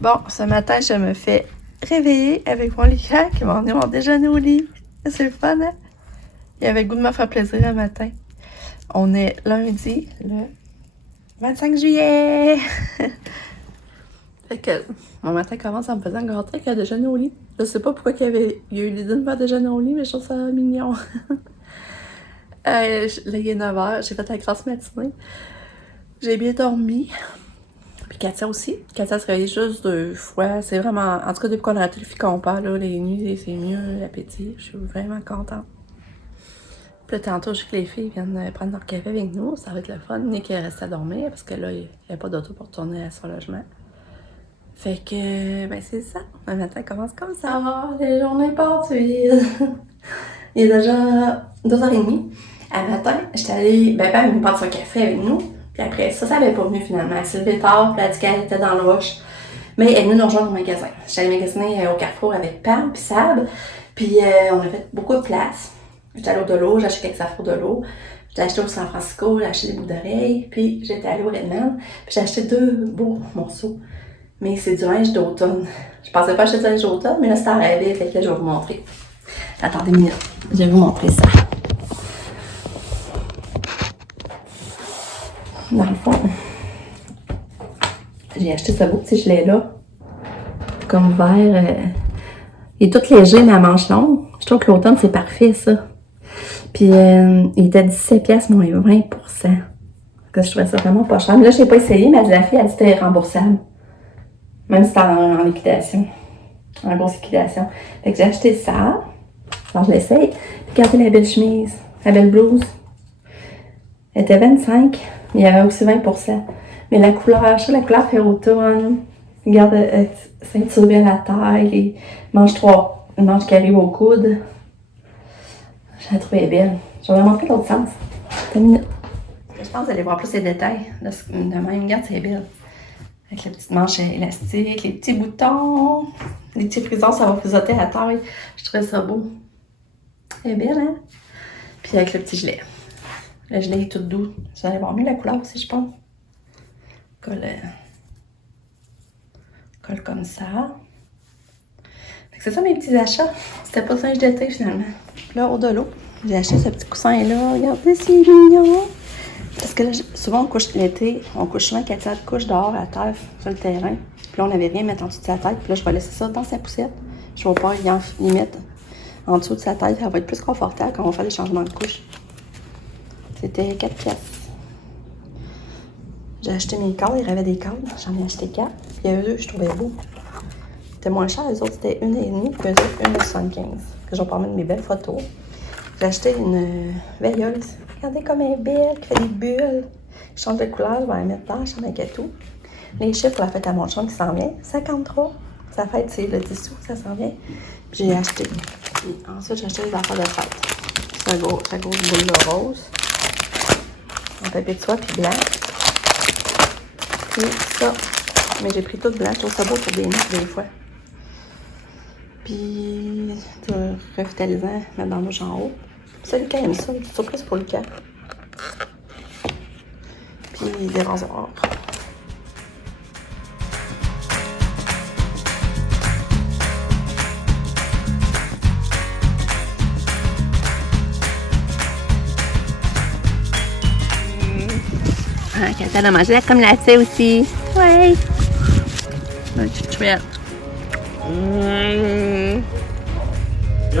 Bon, ce matin, je me fais réveiller avec mon lit qui m'a emmené mon déjeuner au lit. C'est le fun, hein? Il avait le goût de me faire plaisir le matin. On est lundi, le 25 juillet. Fait que mon matin commence en me faisant gâter avec le déjeuner au lit. Je sais pas pourquoi il y a eu l'idée de me faire déjeuner au lit, mais je trouve ça mignon. Là, il est 9h, j'ai fait la grasse matinée. J'ai bien dormi. Puis Katia aussi. Katia se réveille juste 2 fois. C'est vraiment... En tout cas, depuis qu'on a arrêté le ficompa, là, les nuits, c'est mieux l'appétit. Je suis vraiment contente. Puis là, tantôt, je sais que les filles viennent prendre leur café avec nous. Ça va être le fun. Nick est resté à dormir parce que là, il n'y a pas d'auto pour retourner à son logement. Fait que, ben c'est ça. Le matin commence comme ça. Les journées partent vite. Il est déjà 2h30. À matin, j'étais allée... Ben, elle me prendre son café avec nous. Puis après ça n'avait pas venu finalement. Elle s'est levée tard, puis elle a dit qu'elle était dans le rush. Mais elle est venue nous rejoindre au magasin. J'étais allée magasiner au Carrefour avec Pam puis Sab. Puis on a fait beaucoup de place. J'étais allée au Delo, j'ai acheté quelques affaires au Delo. J'ai acheté au San Francisco, j'ai acheté des boucles d'oreilles. Puis j'étais allée au Redman. Puis j'ai acheté 2 beaux morceaux. Mais c'est du linge d'automne. Je pensais pas acheter du linge d'automne, mais là c'est en rêve, fait que je vais vous montrer. Attendez une minute, je vais vous montrer ça. Dans le fond, j'ai acheté ce beau petit gilet-là, comme vert. Il est tout léger, mais à manches longues. Je trouve que l'automne, c'est parfait, ça. Puis, il était 17$ moins 20%. Que je trouvais ça vraiment pas cher. Mais là, je n'ai pas essayé, mais la fille a dit que c'était remboursable. Même si c'était en liquidation. En grosse liquidation. Fait que j'ai acheté ça. Alors, je l'essaye. Puis, regardez la belle chemise, la belle blouse. Elle était 25$. Il y avait aussi 20%. Mais la couleur, je trouve la couleur fait automne. Regarde, ceinture bien à la taille, les manches qui arrivent au coude. Je la trouvais belle. Je vais la montrer l'autre sens. Je pense que vous allez voir plus les détails. De même, regarde, c'est belle. Avec les petites manches élastiques, les petits boutons, les petits frisons, ça va frisoter à la taille. Je trouvais ça beau. Elle est belle, hein? Puis avec le petit gilet. Le gilet est tout doux. Vous allez voir mieux la couleur aussi, je pense. Colle comme ça. C'est ça mes petits achats. C'était pas ça que d'été finalement. Là, au Delo, j'ai acheté ce petit coussin-là. Regardez, c'est mignon. Parce que là, souvent, on couche l'été, on couche souvent Katia couche dehors à terre sur le terrain. Puis là, on n'avait rien à mettre en dessous de sa tête. Puis là, je vais laisser ça dans sa poussette. Je vais pas y mettre en dessous de sa tête. Elle va être plus confortable quand on va faire les changements de couche. C'était 4$. J'ai acheté mes cadres, il y avait des cadres, j'en ai acheté 4. Puis il y avait 2 que je trouvais beaux. C'était moins cher, les autres c'était 1,5$, puis eux autres 1,75$. Que je vais pas mettre mes belles photos. J'ai acheté une veilleuse. Regardez comme elle est belle, qui fait des bulles. Je change de couleur, je vais la mettre dans la chambre avec tout. Les chiffres pour la fête à mon chum qui s'en vient, 53. Sa fête, c'est le 10 août, ça s'en vient. Puis j'ai acheté. Puis ensuite, j'ai acheté des affaires de fête. C'est un gros boule de rose. En papier de soie, puis blanc. Puis ça. Mais j'ai pris tout blanc. Je trouve ça beau pour des nuits, des fois. Puis, revitalisant, mettre dans la douche en haut. Ça, Lucas aime ça. Une petite surprise pour Lucas. Puis, des rasoirs. Ah, Katia a mangé comme la fée aussi. Ouais. Un petit chouette.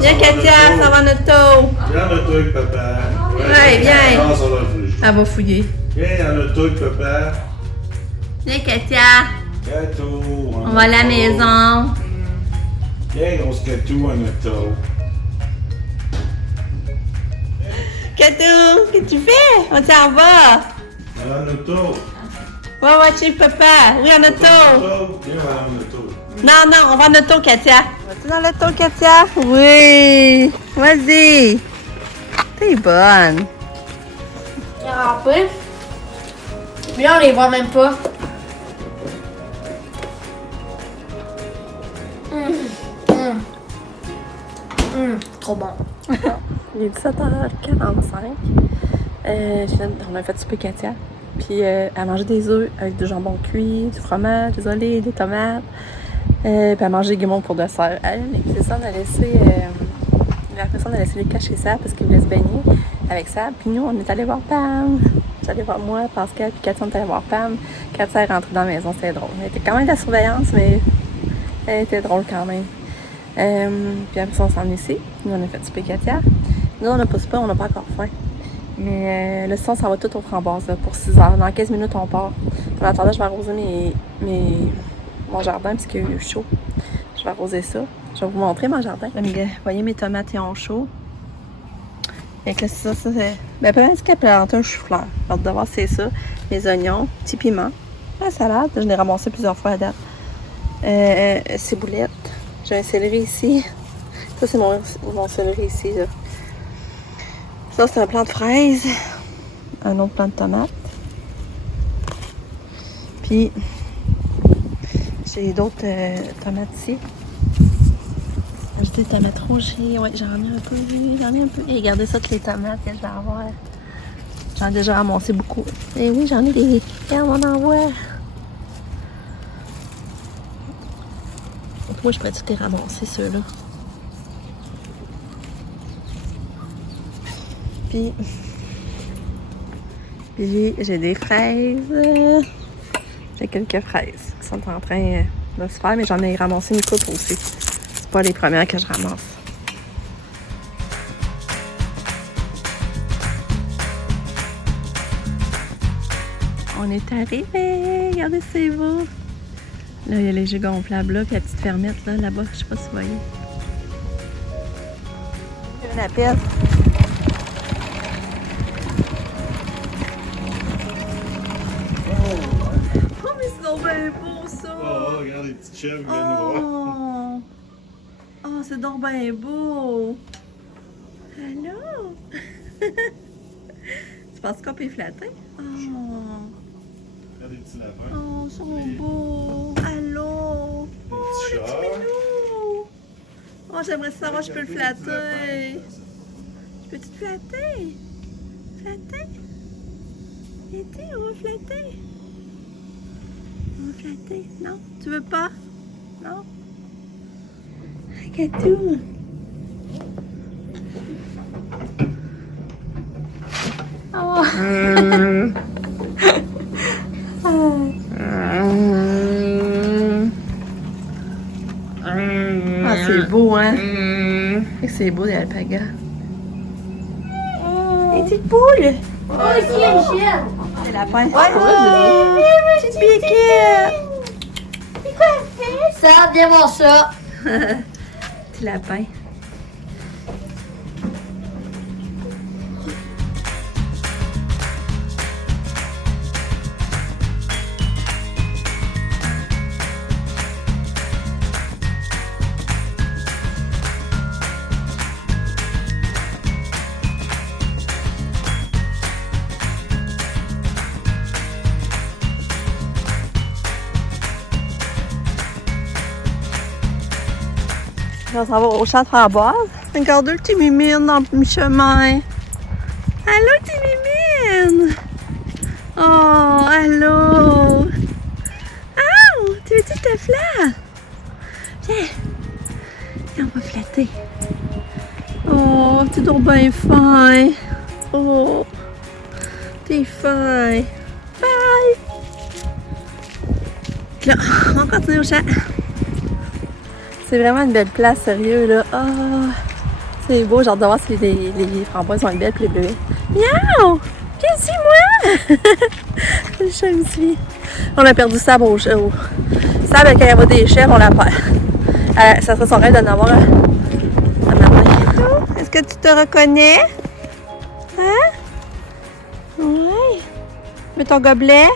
Viens, Katia, ça va notre tour. Viens le truc, papa. Ouais, viens. Non, ça va fouiller. Elle va fouiller. Viens dans le truc, papa. Viens, Katia. Catou. On va à la maison. Viens, grosse Catou, en auto. Katou, qu'est-ce que tu fais? On s'en va. En auto. Va watcher papa. Oui, en auto. Viens, en auto. Non, on va en auto, Katia. Vas-tu dans l'auto, Katia? Oui. Vas-y. T'es bonne. Il y en a pas. Mais là, on les voit même pas. Trop bon. Il est 17h45. On a fait souper Katia. Puis elle mangeait des œufs avec du jambon cuit, du fromage, des olives, des tomates. Puis elle mangeait des guimauves pour dessert. Elle, c'est ça, on a laissé... après ça, on a laissé les cacher ça parce qu'ils voulaient se baigner avec ça. Puis nous, on est allé voir Pam. J'allais voir moi, Pascal, puis Katia, on est allé voir Pam. Katia est rentrée dans la maison, c'était drôle. Elle était quand même de la surveillance, mais elle était drôle quand même. Puis après ça, on s'en est ici. Nous, on a fait souper Katia. Nous, on n'a pas soupé, on n'a pas encore faim. Mais le son, ça va tout aux framboises là, pour 6 heures. Dans 15 minutes, on part. En attendant, je vais arroser mon jardin parce qu'il est chaud. Je vais arroser ça. Je vais vous montrer mon jardin. Vous voyez, mes tomates ont chaud. Fait que ça, c'est... Ben, peut-être qu'elle plante un chou-fleur. J'ai hâte de voir c'est ça. Les oignons, petit piment. La salade, je l'ai ramassé plusieurs fois à date. Ciboulette. J'ai un céleri ici. Ça, c'est mon céleri ici, là. Ça, c'est un plant de fraises. Un autre plant de tomates. Puis, j'ai d'autres tomates ici. J'ai des tomates rouges. Ouais, j'en ai un peu. Et regardez ça, toutes les tomates que je vais avoir. J'en ai déjà ramassé beaucoup. Et oui, j'en ai des. Regarde, on en voit. Moi, je peux tout les ramasser, ceux-là. Puis j'ai des fraises. J'ai quelques fraises qui sont en train de se faire, mais j'en ai ramassé une coupe aussi. C'est pas les premières que je ramasse. On est arrivé! Regardez, c'est beau! Là, il y a les jeux gonflables là, puis la petite fermette là-bas, je sais pas si vous voyez. Un appel. Oh, mais c'est donc bien beau ça! Oh, regarde les petites chèvres qui viennent nous voir. Oh, c'est donc bien beau! Allô? Tu penses qu'on peut flatter? Oh! Regarde les petits lapins. Oh, ils sont beaux! Allô? Les Oh, petits le petit chats. minou! Oh, j'aimerais savoir si je peux le flatter! Je peux-tu te flatter? Flatter? Flatter, on va flatter! On va flatter? Non? Tu veux pas? Non? Regarde tout! Oh! Ah, c'est beau, hein? C'est beau, les alpagas. Les petites poules! Oh, ici, il y a une chienne. Des lapins. Ouais, petite biquette! C'est quoi? Ça, viens voir ça. Petit lapin. Là, on s'en va au champ de framboises. Regarde le petit mimine dans le chemin. Allô, petit mimine! Oh, allô! Oh, tu veux-tu que je te flatte? Viens! Viens, on va flatter. Oh, t'es donc bien fin. Oh, t'es fin. Bye! Là, on continue au champ. C'est vraiment une belle place, sérieux, là. Ah, c'est beau, j'ai hâte de voir si les framboises vont être belles, puis les bleuets. Miaou! Viens ici, moi! Le chat me suit. On a perdu Sab au Sab, quand elle va des chèvres, on la perd. Ça serait son rêve d'en avoir un matin. Est-ce que tu te reconnais? Hein? Oui. Mets ton gobelet.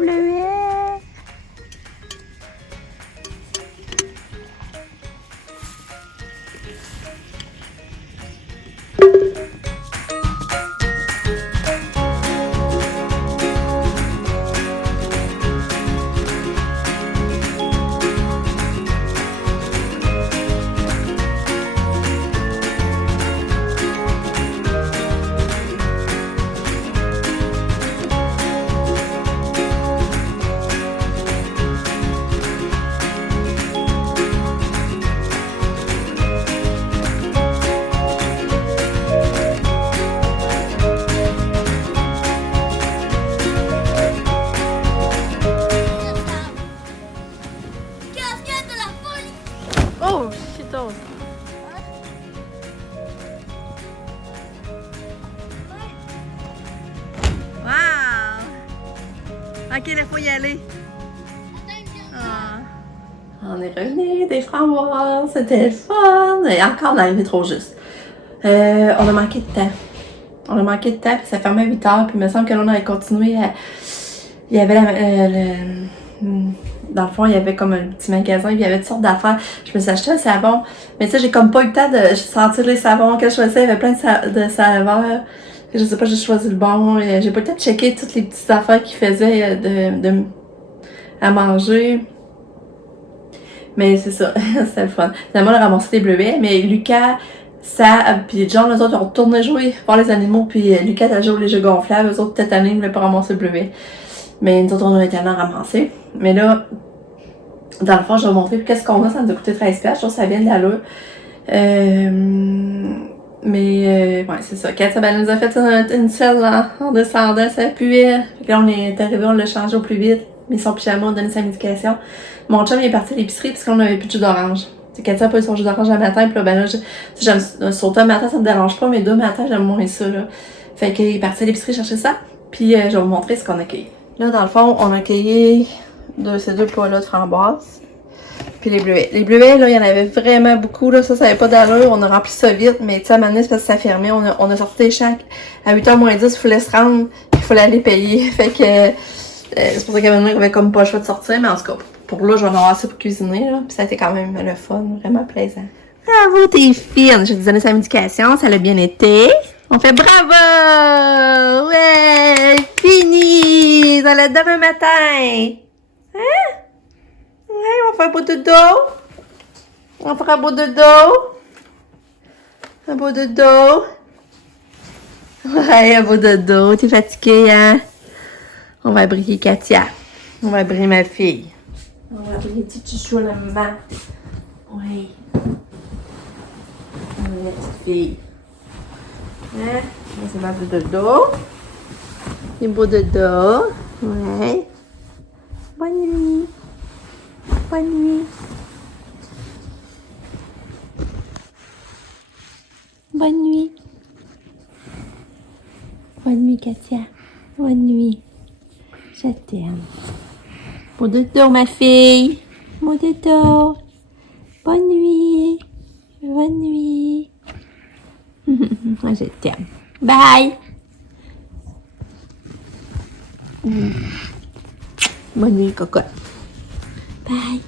bleuet. Casquette de la police. Oh, Cheetos. Wow! Ok, il faut y aller. On est revenu des framboises, c'était le fun. Et encore, on est arrivé trop juste. On a manqué de temps. Puis ça fermait à 8 heures. Puis il me semble que là, on aurait continué à... Il y avait dans le fond, il y avait comme un petit magasin, puis il y avait toutes sortes d'affaires. Je me suis acheté un savon. Mais tu sais, j'ai comme pas eu le temps de sentir les savons que je choisissais. Il y avait plein de saveurs. Je sais pas, j'ai choisi le bon. J'ai pas eu le temps de checker toutes les petites affaires qu'ils faisaient à manger. Mais c'est ça, c'était le fun. Finalement, on a ramassé des bleuets, mais Lucas, puis John, eux autres, ils ont retourné jouer, voir les animaux, puis Lucas a joué les jeux gonflables, eux autres, cette année, ils ne voulaient pas ramasser le bleuet. Mais nous autres, on a été allés en ramasser. Mais là, dans le fond, je vais vous montrer qu'est-ce qu'on a, ça nous a coûté 13$, je trouve que ça vient de l'allure. Ouais, c'est ça. Katia, elle nous a fait une selle en descendant, ça puait. Fait que là, on est arrivé, on l'a changé au plus vite. Mis son pyjama, on a donné sa médication. Mon chum, il est parti à l'épicerie parce qu'on avait plus de jus d'orange. Katia a pas eu son jus d'orange le matin, puis là, ben là, j'aime sauter un matin, ça me dérange pas, mais deux matins, j'aime moins ça, là. Fait qu'il est parti à l'épicerie chercher ça, puis je vais vous montrer ce qu'on a cueilli. Là, dans le fond, on a cueilli ces deux pois-là de framboises, puis les bleuets. Les bleuets, là, il y en avait vraiment beaucoup, là, ça avait pas d'allure, on a rempli ça vite, mais tu sais, à un moment donné, c'est parce que ça fermait, on a sorti des champs à 8h moins 10, il fallait se rendre, il fallait aller payer, fait que... c'est pour ça qu'à un moment donné, on avait comme pas le choix de sortir, mais en tout cas, pour là, je vais en avoir assez pour cuisiner, là. Puis ça a été quand même le fun, vraiment plaisant. Bravo, t'es fine! Je vais te donner sa médication, ça l'a bien été. On fait bravo! Ouais! Fini! Ça l'est demain matin! Hein? Ouais, on fait un beau dodo. On fera un beau dodo. Un beau dodo. Ouais, un beau dodo. T'es fatiguée, hein? On va briller Katia. On va briller ma fille. On va briller petit chouchou à la maman. Oui. La petite fille. Hein? C'est ma beau dodo. C'est beau dodo. Ouais. Bonne nuit. Bonne nuit. Bonne nuit. Bonne nuit, Katia. Bonne nuit. Je t'aime. Beau dodo, ma fille. Beau dodo. Bonne nuit. Bonne nuit. Moi, je t'aime. Bye. Bonne nuit, cocotte. Bye.